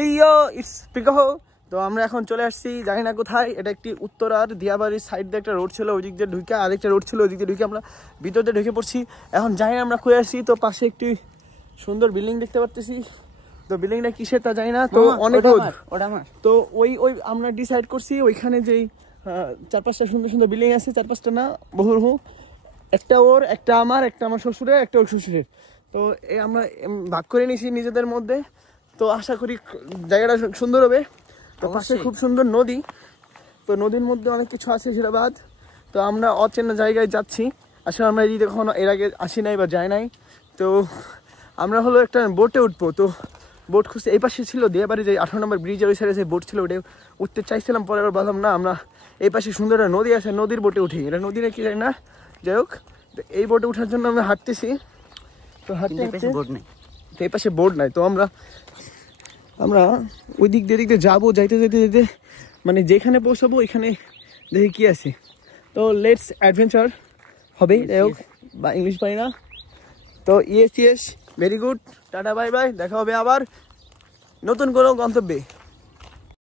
এই ইটস পিকাহ। তো আমরা এখন চলে আসছি জানি না কোথায়, এটা একটি উত্তরার দিয়াবাড়ির সাইড দিয়ে একটা রোড ছিল, ওই দিক দিয়ে ঢুকে আরেকটা রোড ছিল, ওই দিক দিয়ে ঢুকে আমরা ভিতর দিয়ে ঢুকে পড়ছি। এখন জানি না আমরা কই আসছি। তো পাশে একটি সুন্দর বিল্ডিং দেখতে পারতেছি, তো বিল্ডিংটা কিসের তা জানি না, তো অনেক রোদ। তো ওই আমরা ডিসাইড করছি ওইখানে যেই 4-5টা সুন্দর সুন্দর বিল্ডিং আছে, 4-5টা না বহু, একটা ওর, একটা আমার, একটা আমার শ্বশুরের, একটা ওর শ্বশুরের। তো আমরা ভাগ করে নিয়েছি নিজেদের মধ্যে। তো আশা করি জায়গাটা সুন্দর হবে। তো পাশে খুব সুন্দর নদী, তো নদীর মধ্যে অনেক কিছু আছে সেটা বাদ। তো আমরা অচেনা জায়গায় যাচ্ছি, আসলে আমরা এই কখনো এর আগে আসি নাই বা যাই নাই। তো আমরা হলো একটা বোটে উঠবো, তো বোট খুঁজতে এই পাশে ছিল দিয়াবাড়ি যে 18 নম্বর ব্রিজের ওই সাইডে যে বোট ছিল ওটা উঠতে চাইছিলাম, পরে আবার বললাম না, আমরা এই পাশে সুন্দর একটা নদী আছে, নদীর বোটে উঠি। এটা নদী নাকি জানি না, যাই হোক এই বোটে ওঠার জন্য আমরা হাঁটতেছি। তো হাঁটতে তো এই পাশে বোট নাই, তো আমরা ওই দিক দিয়ে যাবো, যাইতে যেতে যেতে মানে যেখানে পৌঁছাবো ওইখানে দেখি কি আছে। তো লেটস অ্যাডভেঞ্চার হবে, যাই হোক বা ইংলিশ পাই না। তো yes very good, tata bye bye, দেখা হবে আবার নতুন কোনো গন্তব্যে।